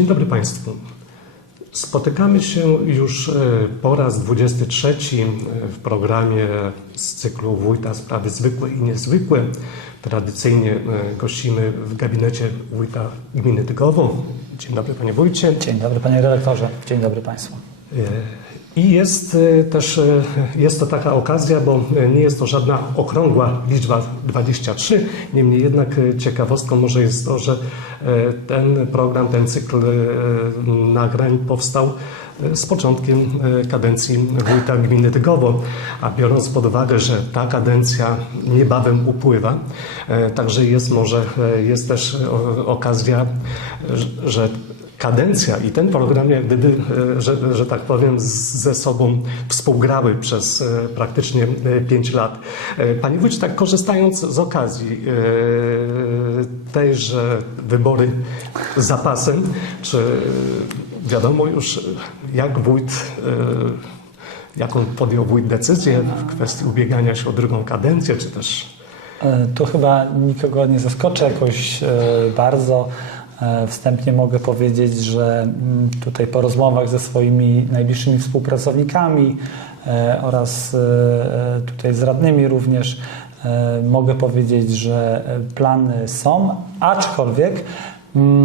Dzień dobry Państwu. Spotykamy się już e, po raz 23 w programie z cyklu Wójta Sprawy Zwykłe i Niezwykłe. Tradycyjnie e, gościmy w gabinecie Wójta Gminy Tygowo. Dzień dobry Panie Wójcie. Dzień dobry panie redaktorze, dzień dobry państwu. I jest e, też e, jest to taka okazja, bo e, nie jest to żadna okrągła liczba 23. Niemniej jednak ciekawostką może jest to, że ten program, ten cykl nagrań powstał z początkiem kadencji wójta gminy Tygowo, a biorąc pod uwagę, że ta kadencja niebawem upływa, także jest może, jest też okazja, że kadencja i ten program jak gdyby, e, że, że tak powiem, ze sobą współgrały przez e, praktycznie 5 lat. E, Panie Wójcie, tak korzystając z okazji e, tej, że wybory zapasem, czy wiadomo już jak wójt, jaką podjął wójt decyzję w kwestii ubiegania się o drugą kadencję, czy też Tu chyba nikogo nie zaskoczę jakoś bardzo. E, Wstępnie mogę powiedzieć, że mm, tutaj po rozmowach ze swoimi najbliższymi współpracownikami e, oraz e, tutaj z radnymi również mogę powiedzieć, że plany są, aczkolwiek mm,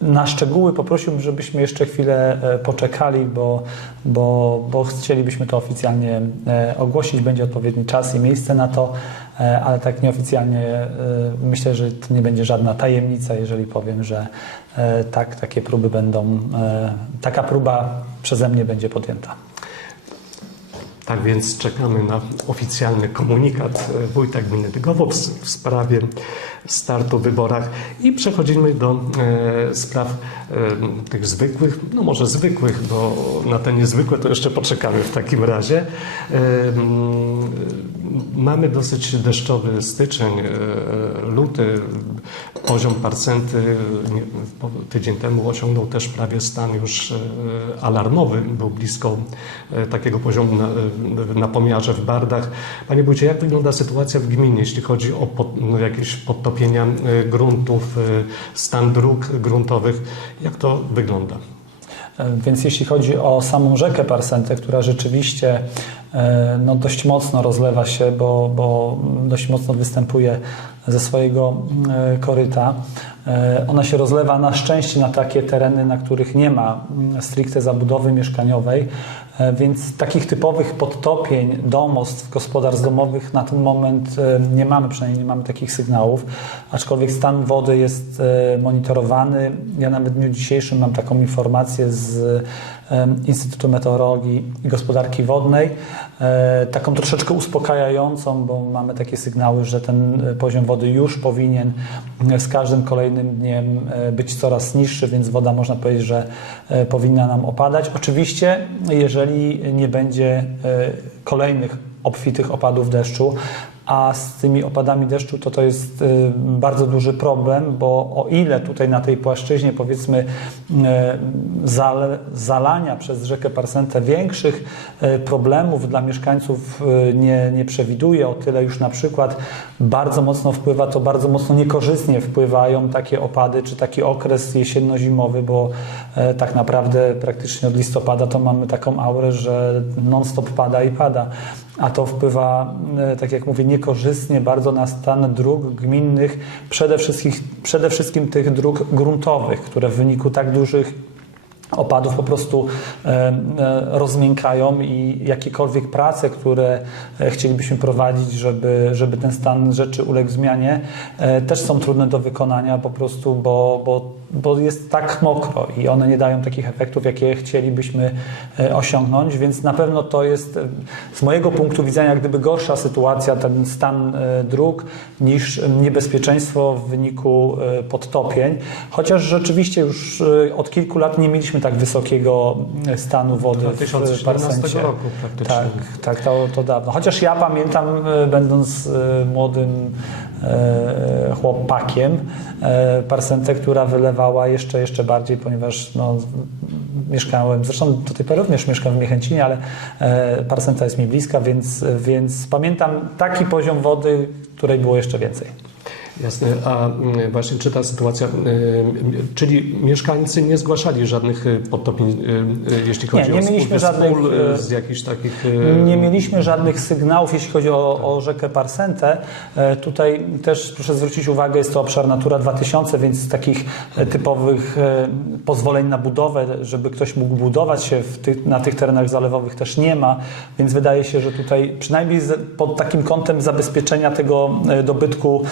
na szczegóły poprosiłbym, żebyśmy jeszcze chwilę poczekali, bo, bo, bo chcielibyśmy to oficjalnie ogłosić. Będzie odpowiedni czas i miejsce na to, ale tak nieoficjalnie e, myślę, że to nie będzie żadna tajemnica, jeżeli powiem, że e, tak, takie próby będą, e, taka próba przeze mnie będzie podjęta. Tak więc czekamy na oficjalny komunikat. Wójta gminy Tygowo w, sprawie startu w wyborach. I przechodzimy do e, spraw e, tych zwykłych, no może zwykłych, bo na te niezwykłe to jeszcze poczekamy w takim razie. E, mamy dosyć deszczowy styczeń, luty, poziom parcenty tydzień temu osiągnął też prawie stan już e, alarmowy, był blisko e, takiego poziomu na, e, na pomiarze w Bardach. Panie Wójcie, jak wygląda sytuacja w gminie, jeśli chodzi o pod, no, jakieś podtopienia gruntów, stan dróg gruntowych? Jak to wygląda? Więc jeśli chodzi o samą rzekę Parsentę, która rzeczywiście no, dość mocno rozlewa się, bo, bo dość mocno występuje ze swojego e, koryta, e, ona się rozlewa na szczęście na takie tereny, na których nie ma mm, stricte zabudowy mieszkaniowej, e, więc takich typowych podtopień domostw, gospodarstw domowych na ten moment e, nie mamy, przynajmniej nie mamy takich sygnałów, aczkolwiek stan wody jest e, monitorowany. Ja nawet w dniu dzisiejszym mam taką informację z e, Instytutu Meteorologii i Gospodarki Wodnej, e, taką troszeczkę uspokajającą, bo mamy takie sygnały, że ten e, poziom wody już powinien e, z każdym kolejnym dniem być coraz niższy, więc woda można powiedzieć, że powinna nam opadać. Oczywiście, jeżeli nie będzie kolejnych obfitych opadów deszczu, a z tymi opadami deszczu to to jest y, bardzo duży problem, bo o ile tutaj na tej płaszczyźnie powiedzmy y, zale, zalania przez rzekę Parsentę większych y, problemów dla mieszkańców nie, nie przewiduje, o tyle już na przykład bardzo mocno wpływa, to bardzo mocno niekorzystnie wpływają takie opady, czy taki okres jesienno-zimowy, bo e, tak naprawdę praktycznie od listopada to mamy taką aurę, że non-stop pada i pada a to wpływa, e, tak jak mówię, niekorzystnie bardzo na stan dróg gminnych, przede wszystkim, przede wszystkim tych dróg gruntowych, które w wyniku tak dużych opadów po prostu e, e, rozmiękają i jakiekolwiek prace, które chcielibyśmy prowadzić, żeby, żeby ten stan rzeczy uległ zmianie, też są trudne do wykonania po prostu, bo, bo, bo jest tak mokro i one nie dają takich efektów, jakie chcielibyśmy e, osiągnąć, więc na pewno to jest e, z mojego punktu widzenia gdyby gorsza sytuacja, ten stan e, dróg niż niebezpieczeństwo w wyniku podtopień, chociaż rzeczywiście już od kilku lat nie mieliśmy tak wysokiego stanu wody w 2017 Parsencie. roku praktycznie. Tak, tak, to, to dawno. Chociaż ja pamiętam, będąc młodym chłopakiem, e, Parsentę, która wylewała jeszcze, jeszcze bardziej, ponieważ no, mieszkałem, zresztą do tej pory również mieszkam w Niechęcinie, ale e, Parsenta jest mi bliska, więc, więc pamiętam taki poziom wody, której było jeszcze więcej. Jasne, a mm, właśnie czy ta sytuacja, y, czyli mieszkańcy nie zgłaszali żadnych y, podtopień, y, jeśli chodzi nie o mieliśmy żadnych, z jakichś takich... Nie mieliśmy żadnych sygnałów, jeśli chodzi o, o rzekę Parsentę. E, Tutaj też proszę zwrócić uwagę, jest to obszar Natura 2000, więc takich e, typowych e, pozwoleń na budowę, żeby ktoś mógł budować się tych, na tych terenach zalewowych też nie ma, więc wydaje się, że tutaj przynajmniej pod takim kątem zabezpieczenia tego e, dobytku,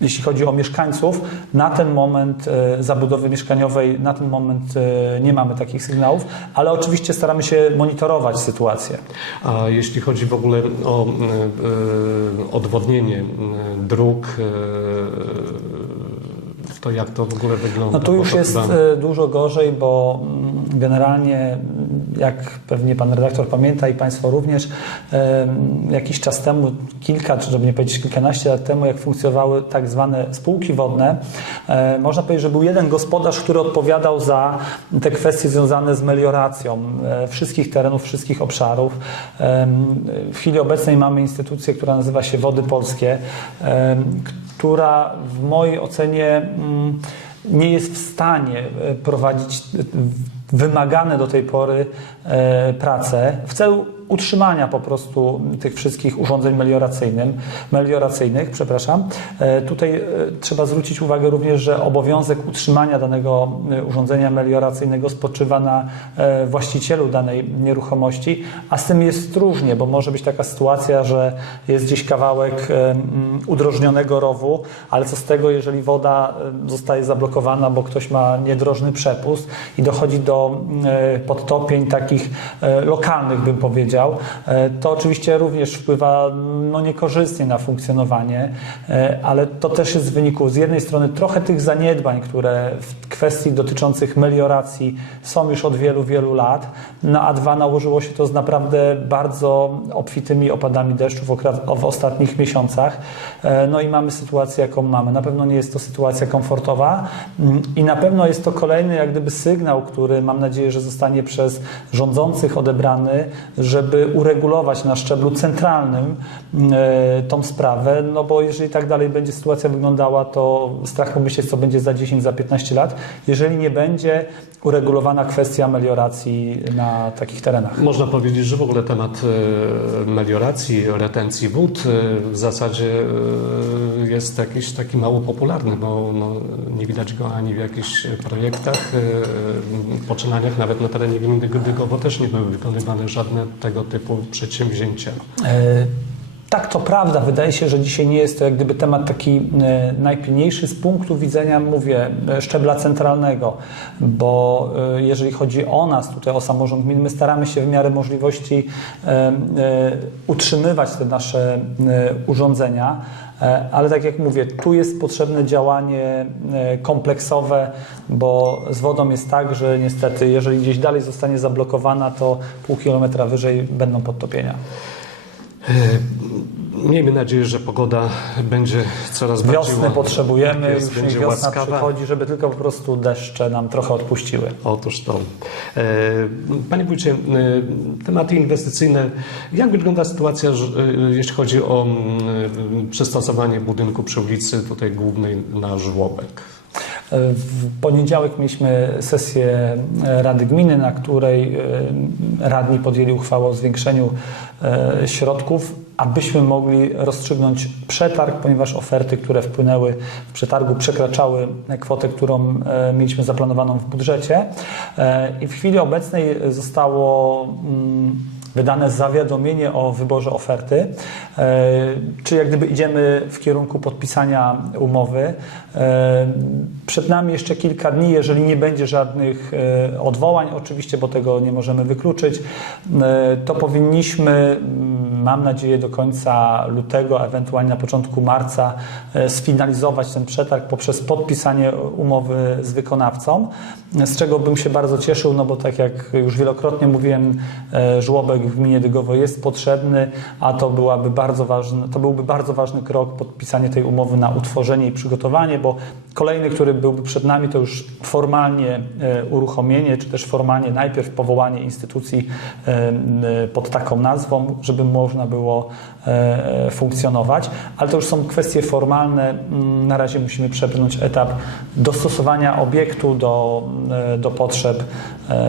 jeśli chodzi o mieszkańców, na ten moment e, zabudowy mieszkaniowej, na ten moment e, nie mamy takich sygnałów, ale oczywiście staramy się monitorować sytuację. A jeśli chodzi w ogóle o y, y, odwodnienie y, dróg, to jak to w ogóle wygląda? No tu już jest e, dużo gorzej, bo mm, generalnie, mm, jak pewnie pan redaktor pamięta i państwo również, em, jakiś czas temu, kilka, czy żeby nie powiedzieć kilkanaście lat temu, jak funkcjonowały tak zwane spółki wodne, e, można powiedzieć, że był jeden gospodarz, który odpowiadał za te kwestie związane z melioracją e, wszystkich terenów, wszystkich obszarów. W chwili obecnej mamy instytucję, która nazywa się Wody Polskie, która w mojej ocenie mm, nie jest w stanie e, prowadzić wymagane do tej pory e, prace w celu utrzymania po prostu tych wszystkich urządzeń melioracyjnych, melioracyjnych przepraszam. E, Tutaj e, trzeba zwrócić uwagę również, że obowiązek utrzymania danego e, urządzenia melioracyjnego spoczywa na właścicielu danej nieruchomości, a z tym jest różnie, bo może być taka sytuacja, że jest gdzieś kawałek udrożnionego rowu, ale co z tego, jeżeli woda zostaje zablokowana, bo ktoś ma niedrożny przepust i dochodzi do podtopień takich lokalnych, bym powiedział, e, to oczywiście również wpływa no, niekorzystnie na funkcjonowanie, e, ale to też jest w wyniku z jednej strony trochę tych zaniedbań, które w kwestii dotyczących melioracji są już od wielu, wielu lat, no a dwa nałożyło się to z naprawdę bardzo obfitymi opadami deszczu w, w ostatnich miesiącach. E, No i mamy sytuację, jaką mamy. Na pewno nie jest to sytuacja komfortowa mm, i na pewno jest to kolejny jak gdyby sygnał, który mam nadzieję, że zostanie przez rządzących odebrany, żeby uregulować na szczeblu centralnym mm, e, tą sprawę, no bo jeżeli tak dalej będzie sytuacja wyglądała, to strach pomyśleć, co będzie za 10, za 15 lat, jeżeli nie będzie uregulowana kwestia melioracji na takich terenach. Można powiedzieć, że w ogóle temat e, melioracji, retencji wód e, w zasadzie jest jakiś taki mało popularny, bo no, nie widać go ani w jakichś projektach, poczynaniach, nawet na terenie gminy Gdygowo też nie były wykonywane żadne tego typu przedsięwzięcia. Tak, to prawda. Wydaje się, że dzisiaj nie jest to jak gdyby temat taki e, najpilniejszy z punktu widzenia, mówię, e, szczebla centralnego, bo e, jeżeli chodzi o nas, tutaj o samorząd gminy, my staramy się w miarę możliwości utrzymywać te nasze urządzenia. Ale tak jak mówię, tu jest potrzebne działanie kompleksowe, bo z wodą jest tak, że niestety, jeżeli gdzieś dalej zostanie zablokowana, to pół kilometra wyżej będą podtopienia. Miejmy nadzieję, że pogoda będzie coraz bardziej Wiosny potrzebujemy, jest, już będzie wiosna łaskawa. przychodzi, żeby tylko po prostu deszcze nam trochę odpuściły. Otóż to. E, Panie wójcie, e, tematy inwestycyjne. Jak wygląda sytuacja, e, jeśli chodzi o mm, przystosowanie budynku przy ulicy tutaj głównej na żłobek? W poniedziałek mieliśmy sesję e, Rady Gminy, na której e, radni podjęli uchwałę o zwiększeniu e, środków, abyśmy mogli rozstrzygnąć przetarg, ponieważ oferty, które wpłynęły w przetargu, przekraczały kwotę, którą e, mieliśmy zaplanowaną w budżecie. E, I w chwili obecnej zostało mm, wydane zawiadomienie o wyborze oferty, e, czy jak gdyby idziemy w kierunku podpisania umowy. E, Przed nami jeszcze kilka dni, jeżeli nie będzie żadnych e, odwołań, oczywiście, bo tego nie możemy wykluczyć, to powinniśmy, mm, mam nadzieję, do końca lutego, ewentualnie na początku marca sfinalizować ten przetarg poprzez podpisanie umowy z wykonawcą, z czego bym się bardzo cieszył, no bo tak jak już wielokrotnie mówiłem, żłobek w gminie Dygowo jest potrzebny, a to byłaby bardzo ważny, to byłby bardzo ważny krok podpisanie tej umowy na utworzenie i przygotowanie, bo kolejny, który byłby przed nami, to już formalnie e, uruchomienie, czy też formalnie najpierw powołanie instytucji e, pod taką nazwą, żeby można było e, funkcjonować, ale to już są kwestie formalne. Mm, Na razie musimy przebrnąć etap dostosowania obiektu do, do potrzeb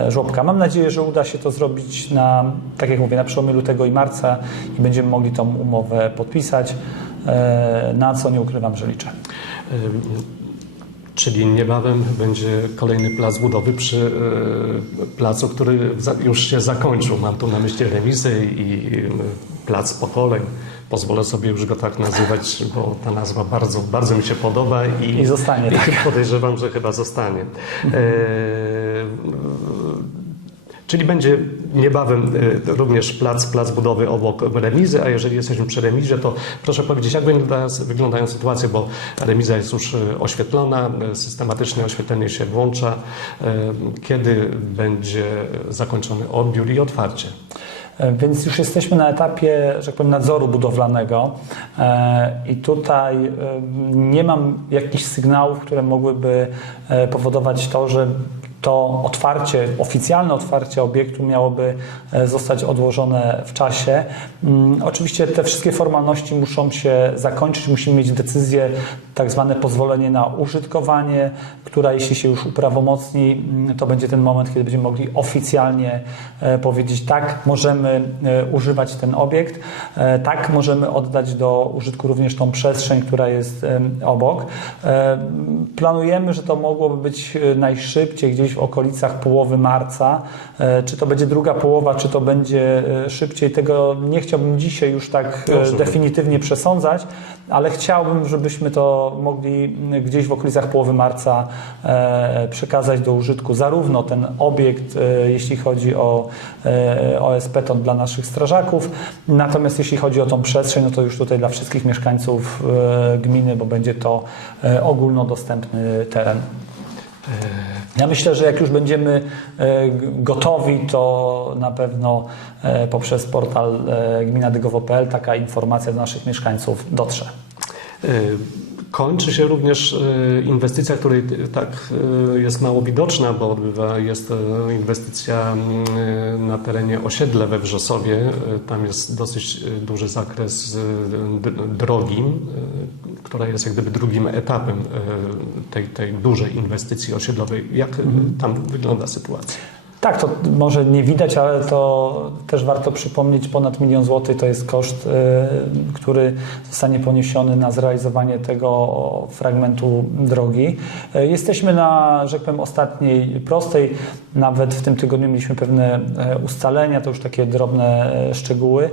żłobka. Mam nadzieję, że uda się to zrobić na, tak jak mówię, na przełomie lutego i marca i będziemy mogli tą umowę podpisać, e, na co nie ukrywam, że liczę. Ym, Czyli niebawem będzie kolejny plac budowy przy y, placu, który już się zakończył. Mam tu na myśli remizę i plac pokoleń. Pozwolę sobie już go tak nazywać, bo ta nazwa bardzo, bardzo mi się podoba i, I zostanie, tak. i podejrzewam, że chyba zostanie. E, Czyli będzie niebawem e, również plac, plac budowy obok remizy, a jeżeli jesteśmy przy remizie, to proszę powiedzieć, jak wygląda, wyglądają sytuacje, bo remiza jest już e, oświetlona, e, systematyczne oświetlenie się włącza. Kiedy będzie zakończony odbiór i otwarcie? E, Więc już jesteśmy na etapie, że tak powiem, nadzoru budowlanego E, i tutaj nie mam jakichś sygnałów, które mogłyby e, powodować to, że to otwarcie, oficjalne otwarcie obiektu miałoby e, zostać odłożone w czasie. Mm, Oczywiście te wszystkie formalności muszą się zakończyć, musimy mieć decyzję, tak zwane pozwolenie na użytkowanie, która jeśli się już uprawomocni, mm, to będzie ten moment, kiedy będziemy mogli oficjalnie e, powiedzieć tak, możemy e, używać ten obiekt, tak, możemy oddać do użytku również tą przestrzeń, która jest obok. Planujemy, że to mogłoby być najszybciej gdzieś w okolicach połowy marca. E, Czy to będzie druga połowa, czy to będzie e, szybciej, tego nie chciałbym dzisiaj już tak e, definitywnie przesądzać, ale chciałbym, żebyśmy to mogli gdzieś w okolicach połowy marca przekazać do użytku zarówno ten obiekt, jeśli chodzi o OSP to dla naszych strażaków, natomiast jeśli chodzi o tą przestrzeń, no to już tutaj dla wszystkich mieszkańców gminy, bo będzie to ogólnodostępny teren. Ja myślę, że jak już będziemy e, gotowi, to na pewno e, poprzez portal e, gminadygowo.pl taka informacja do naszych mieszkańców dotrze. Kończy się również e, inwestycja, której tak e, jest mało widoczna, bo odbywa jest e, inwestycja na terenie osiedle we Wrzosowie. Tam jest dosyć duży zakres drogi, która jest jak gdyby drugim etapem tej, tej dużej inwestycji osiedlowej. Jak e, tam wygląda sytuacja? Tak, to może nie widać, ale to też warto przypomnieć, ponad milion złotych to jest koszt, y, który zostanie poniesiony na zrealizowanie tego fragmentu drogi. Y, Jesteśmy na, że ostatniej prostej. Nawet w tym tygodniu mieliśmy pewne e, ustalenia, to już takie drobne szczegóły.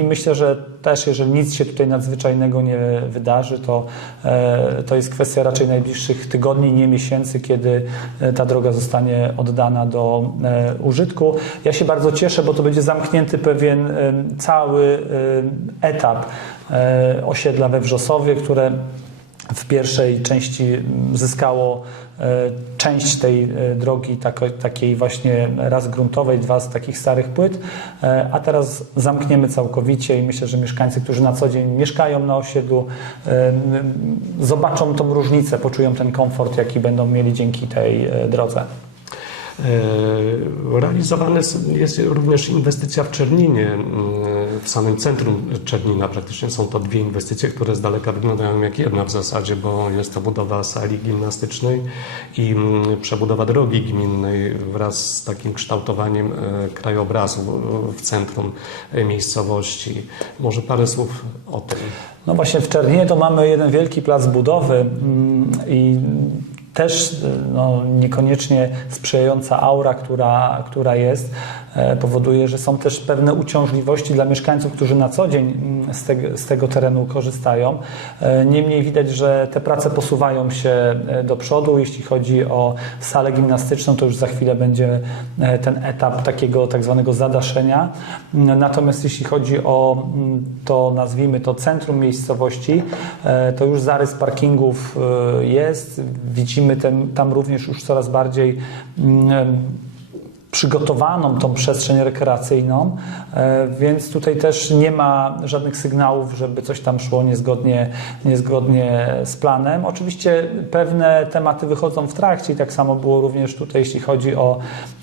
I myślę, że też, jeżeli nic się tutaj nadzwyczajnego nie wydarzy, to, e, to jest kwestia raczej najbliższych tygodni, nie miesięcy, kiedy e, ta droga zostanie oddana do e, użytku. Ja się bardzo cieszę, bo to będzie zamknięty pewien cały etap osiedla we Wrzosowie, które w pierwszej części zyskało e, część tej e, drogi takiej właśnie raz gruntowej, dwa z takich starych płyt, e, a teraz zamkniemy całkowicie i myślę, że mieszkańcy, którzy na co dzień mieszkają na osiedlu, zobaczą tą różnicę, poczują ten komfort, jaki będą mieli dzięki tej drodze. Realizowana jest również inwestycja w Czerninie, mm, w samym centrum Czernina. Praktycznie są to dwie inwestycje, które z daleka wyglądają jak jedna w zasadzie, bo jest to budowa sali gimnastycznej i mm, przebudowa drogi gminnej wraz z takim kształtowaniem e, krajobrazu w centrum e, miejscowości. Może parę słów o tym. No właśnie w Czerninie to mamy jeden wielki plac budowy mm, i też y, no, niekoniecznie sprzyjająca aura, która, która jest, e, powoduje, że są też pewne uciążliwości dla mieszkańców, którzy na co dzień mm, z tego, z tego terenu korzystają. E, Niemniej widać, że te prace posuwają się e, do przodu. Jeśli chodzi o salę gimnastyczną, to już za chwilę będzie e, ten etap takiego tak zwanego zadaszenia. Natomiast jeśli chodzi o mm, to, nazwijmy to centrum miejscowości, e, to już zarys parkingów e, jest. Widzimy tem, tam również już coraz bardziej mm, przygotowaną tą przestrzeń rekreacyjną, e, więc tutaj też nie ma żadnych sygnałów, żeby coś tam szło niezgodnie, niezgodnie z planem. Oczywiście pewne tematy wychodzą w trakcie i tak samo było również tutaj, jeśli chodzi o,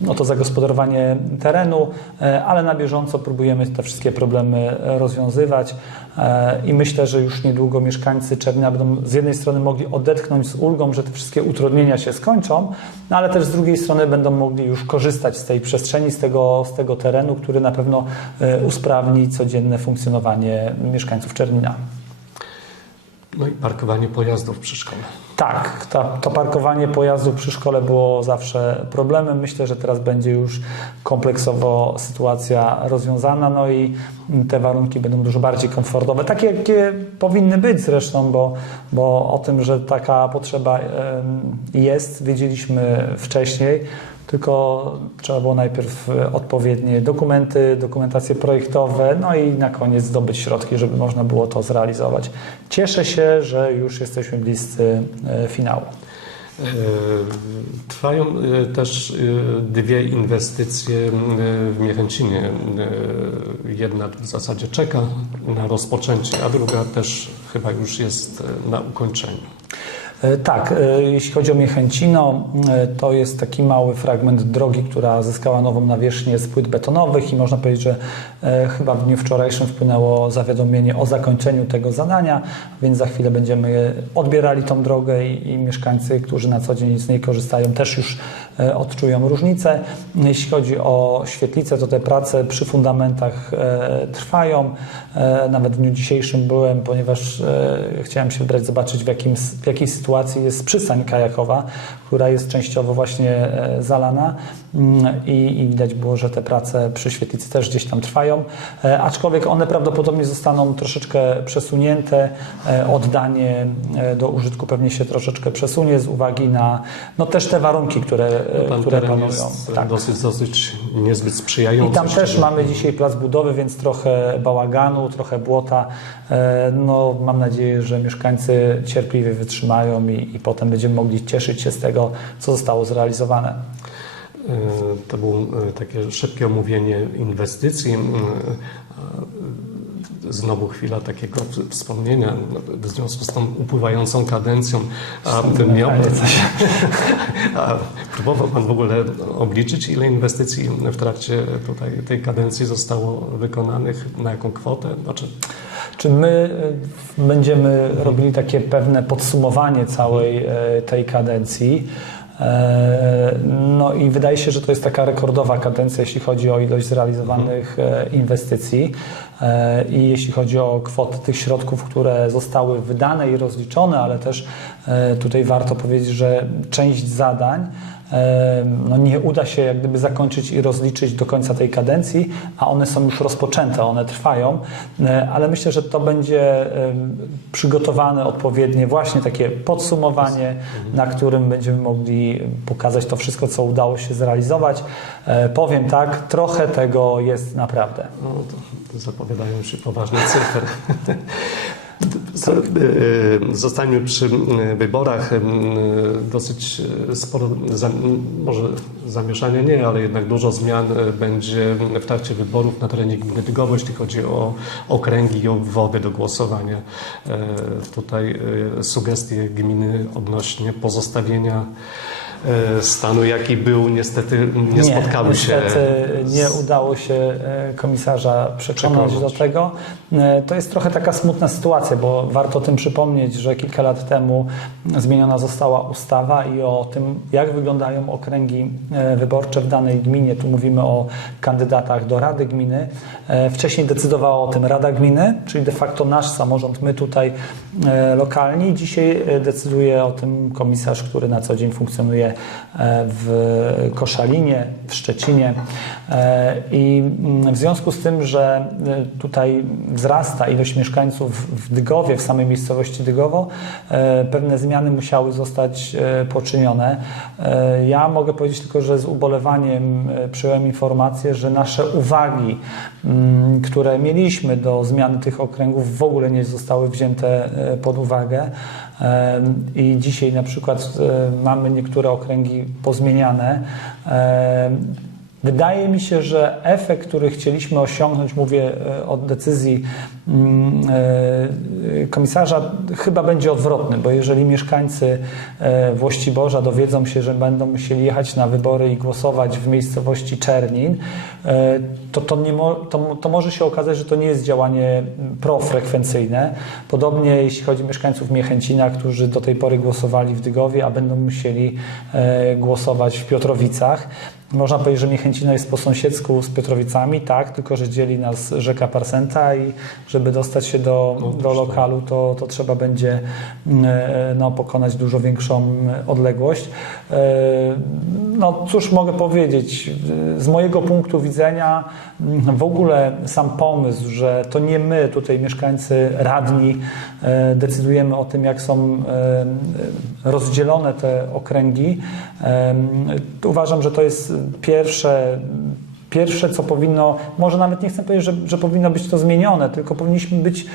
o to zagospodarowanie terenu, e, ale na bieżąco próbujemy te wszystkie problemy rozwiązywać e, i myślę, że już niedługo mieszkańcy Czernia będą z jednej strony mogli odetchnąć z ulgą, że te wszystkie utrudnienia się skończą, no ale też z drugiej strony będą mogli już korzystać z tej przestrzeni, z tego, z tego terenu, który na pewno e, usprawni codzienne funkcjonowanie mieszkańców Czernina. No i parkowanie pojazdów przy szkole. Tak, ta, to parkowanie pojazdów przy szkole było zawsze problemem. Myślę, że teraz będzie już kompleksowo sytuacja rozwiązana, no i te warunki będą dużo bardziej komfortowe, takie jakie powinny być zresztą, bo, bo o tym, że taka potrzeba jest, wiedzieliśmy wcześniej. Tylko trzeba było najpierw e, odpowiednie dokumenty, dokumentacje projektowe, no i na koniec zdobyć środki, żeby można było to zrealizować. Cieszę się, że już jesteśmy bliscy e, finału. E, Trwają też dwie inwestycje w Niechęcinie. E, Jedna w zasadzie czeka na rozpoczęcie, a druga też chyba już jest na ukończeniu. E, Tak, e, jeśli chodzi o Miechęcino, e, to jest taki mały fragment drogi, która zyskała nową nawierzchnię z płyt betonowych i można powiedzieć, że chyba w dniu wczorajszym wpłynęło zawiadomienie o zakończeniu tego zadania, więc za chwilę będziemy odbierali tą drogę i, i mieszkańcy, którzy na co dzień z niej korzystają, też już odczują różnicę. Jeśli chodzi o świetlicę, to te prace przy fundamentach e, trwają. E, Nawet w dniu dzisiejszym byłem, ponieważ e, chciałem się wybrać, zobaczyć w, jakim, w jakiej sytuacji jest przystań kajakowa, która jest częściowo właśnie e, zalana Mm, i, i widać było, że te prace przy świetlicy też gdzieś tam trwają, E, aczkolwiek one prawdopodobnie zostaną troszeczkę przesunięte, E, oddanie do użytku pewnie się troszeczkę przesunie z uwagi na no też te warunki, które, Tam które panują. Tak. dosyć, dosyć niezbyt sprzyjający. I tam też szczególnie- mamy dzisiaj plac budowy, więc trochę bałaganu, trochę błota. No, mam nadzieję, że mieszkańcy cierpliwie wytrzymają i, i potem będziemy mogli cieszyć się z tego, co zostało zrealizowane. E, To było e, takie szybkie omówienie inwestycji. Znowu chwila takiego wspomnienia w związku z tą upływającą kadencją. A, miał, a próbował Pan w ogóle obliczyć, ile inwestycji w trakcie tutaj tej kadencji zostało wykonanych, na jaką kwotę? Znaczy, Czy my y, będziemy robili takie pewne podsumowanie całej y, tej kadencji? E, No i wydaje się, że to jest taka rekordowa kadencja, jeśli chodzi o ilość zrealizowanych e, inwestycji. E, i jeśli chodzi o kwotę tych środków, które zostały wydane i rozliczone, ale też tutaj warto powiedzieć, że część zadań no nie uda się jak gdyby zakończyć i rozliczyć do końca tej kadencji, a one są już rozpoczęte, one trwają, ale myślę, że to będzie przygotowane odpowiednie właśnie takie podsumowanie, na którym będziemy mogli pokazać to wszystko, co udało się zrealizować. E, Powiem tak, trochę tego jest naprawdę. no, to, to zapowiadają się poważne cyfry. Co, e, Zostańmy przy e, wyborach. E, Dosyć e, sporo, może zamieszania nie, ale jednak dużo zmian e, będzie w trakcie wyborów na terenie gminy Dygowo, jeśli chodzi o okręgi i obwody do głosowania. E, Tutaj e, sugestie gminy odnośnie pozostawienia e, stanu, jaki był, niestety nie, spotkały się. niestety z- nie udało się e, komisarza przekonać, Przekonać. do tego. E, To jest trochę taka smutna sytuacja, bo warto o tym przypomnieć, że kilka lat temu zmieniona została ustawa i o tym, jak wyglądają okręgi e, wyborcze w danej gminie. Tu mówimy o kandydatach do Rady Gminy. E, Wcześniej decydowała o tym Rada Gminy, czyli de facto nasz samorząd, my tutaj e, lokalni. Dzisiaj e, decyduje o tym komisarz, który na co dzień funkcjonuje e, w Koszalinie, w Szczecinie. E, I mm, w związku z tym, że e, tutaj wzrasta ilość mieszkańców w Dygowie, w samej miejscowości Dygowo, pewne zmiany musiały zostać poczynione. Ja mogę powiedzieć tylko, że z ubolewaniem przyjąłem informację, że nasze uwagi, mm, które mieliśmy do zmiany tych okręgów, w ogóle nie zostały wzięte pod uwagę. I dzisiaj na przykład e, mamy niektóre okręgi pozmieniane. Wydaje mi się, że efekt, który chcieliśmy osiągnąć, mówię e, od decyzji komisarza, chyba będzie odwrotny, bo jeżeli mieszkańcy e, Włościborza dowiedzą się, że będą musieli jechać na wybory i głosować w miejscowości Czernin, e, to, to, nie mo, to, to może się okazać, że to nie jest działanie profrekwencyjne. Podobnie jeśli chodzi o mieszkańców Miechęcina, którzy do tej pory głosowali w Dygowie, a będą musieli e, głosować w Piotrowicach. Można powiedzieć, że Miechęcino jest po sąsiedzku z Piotrowicami, tak, tylko że dzieli nas rzeka Parsenta i żeby dostać się do, do lokalu, to, to trzeba będzie mm, e, no, pokonać dużo większą odległość. E, No cóż mogę powiedzieć, z mojego punktu widzenia mm, w ogóle sam pomysł, że to nie my, tutaj mieszkańcy radni, e, decydujemy o tym, jak są e, rozdzielone te okręgi. E, Uważam, że to jest pierwsze Pierwsze, co powinno, może nawet nie chcę powiedzieć, że, że powinno być to zmienione, tylko powinniśmy być,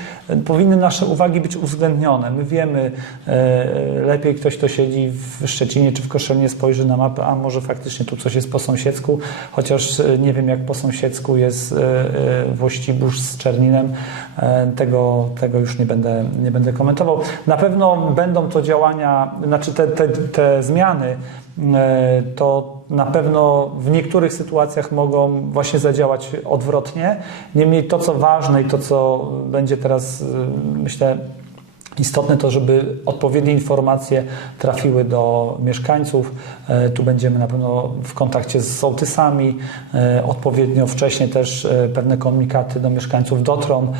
powinny nasze uwagi być uwzględnione. My wiemy, e, lepiej ktoś, kto siedzi w Szczecinie czy w Koszalinie spojrzy na mapę, a może faktycznie tu coś jest po sąsiedzku, chociaż e, nie wiem, jak po sąsiedzku jest e, e, z Czerninem. E, Tego, tego już nie będę, nie będę komentował. Na pewno będą to działania, znaczy te, te, te zmiany, e, to na pewno w niektórych sytuacjach mogą właśnie zadziałać odwrotnie. Niemniej to, co ważne i to, co będzie teraz, y, myślę, Istotne to, żeby odpowiednie informacje trafiły do mieszkańców. E, Tu będziemy na pewno w kontakcie z sołtysami. E, Odpowiednio wcześnie też e, pewne komunikaty do mieszkańców dotrą,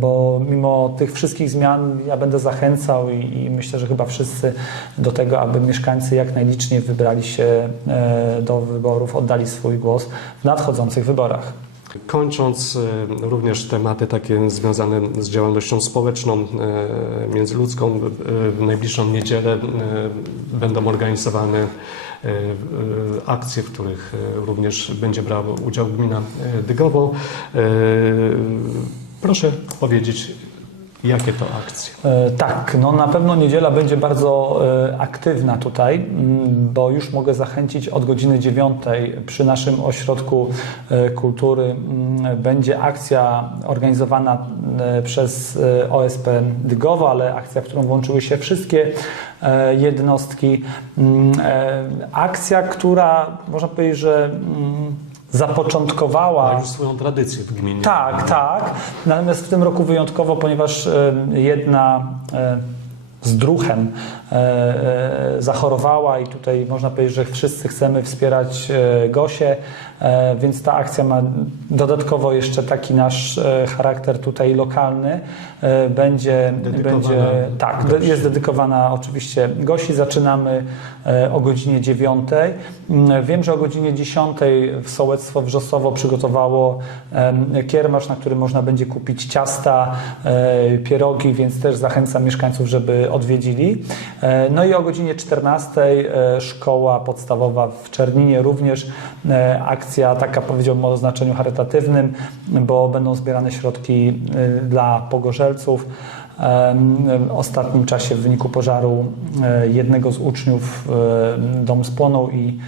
bo mimo tych wszystkich zmian ja będę zachęcał i, myślę, że chyba wszyscy do tego, aby mieszkańcy jak najliczniej wybrali się do wyborów, oddali swój głos w nadchodzących wyborach. Kończąc e, również tematy takie związane z działalnością społeczną, e, międzyludzką, e, w najbliższą niedzielę będą organizowane akcje, w których również będzie brała udział gmina Dygowo. Proszę powiedzieć, jakie to akcje? E, Tak, no na pewno niedziela będzie bardzo e, aktywna tutaj, bo już mogę zachęcić od godziny 9 przy naszym ośrodku e, kultury będzie akcja organizowana przez OSP Dygowo, ale akcja, w którą włączyły się wszystkie jednostki. Akcja, która można powiedzieć, że zapoczątkowała Ma już swoją tradycję w gminie. tak, tak. Natomiast w tym roku wyjątkowo, ponieważ e, jedna e, z druchem e, zachorowała i tutaj można powiedzieć, że wszyscy chcemy wspierać Gosię, więc ta akcja ma dodatkowo jeszcze taki nasz e, charakter tutaj lokalny. E, Będzie, Dedykowana będzie tak, Gosi. jest dedykowana oczywiście Gosi. Zaczynamy e, o godzinie 9. Mm, Wiem, że o godzinie 10 Sołectwo Wrzosowo przygotowało kiermasz, na którym można będzie kupić ciasta, e, pierogi, więc też zachęcam mieszkańców, żeby odwiedzili. E, No i o godzinie 14 e, szkoła podstawowa w Czerninie również e, akcja taka powiedziałbym o znaczeniu charytatywnym, bo będą zbierane środki e, dla pogorzelców. W ostatnim czasie w wyniku pożaru e, jednego z uczniów e, dom spłonął i,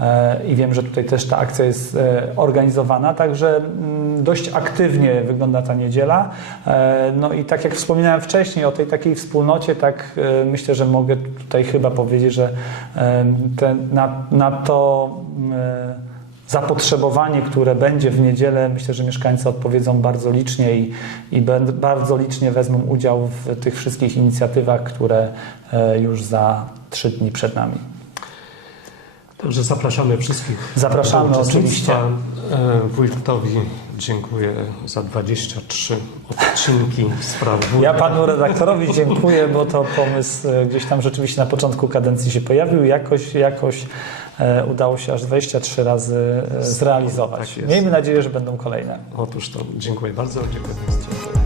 e, i wiem, że tutaj też ta akcja jest organizowana, także mm, dość aktywnie wygląda ta niedziela. No i tak jak wspominałem wcześniej o tej takiej wspólnocie, tak myślę, że mogę tutaj chyba powiedzieć, że te, na, na to e, zapotrzebowanie, które będzie w niedzielę, myślę, że mieszkańcy odpowiedzą bardzo licznie i, i bardzo licznie wezmą udział w tych wszystkich inicjatywach, które e, już za trzy dni przed nami. Także zapraszamy wszystkich. Zapraszamy oczywiście. E, Wójtowi dziękuję za 23 odcinki spraw wójta. Ja panu redaktorowi dziękuję, bo to pomysł e, gdzieś tam rzeczywiście na początku kadencji się pojawił. Jakoś, jakoś udało się aż 23 razy e, zrealizować. Tak. Miejmy nadzieję, że będą kolejne. Otóż to dziękuję bardzo. Dziękuję Państwu.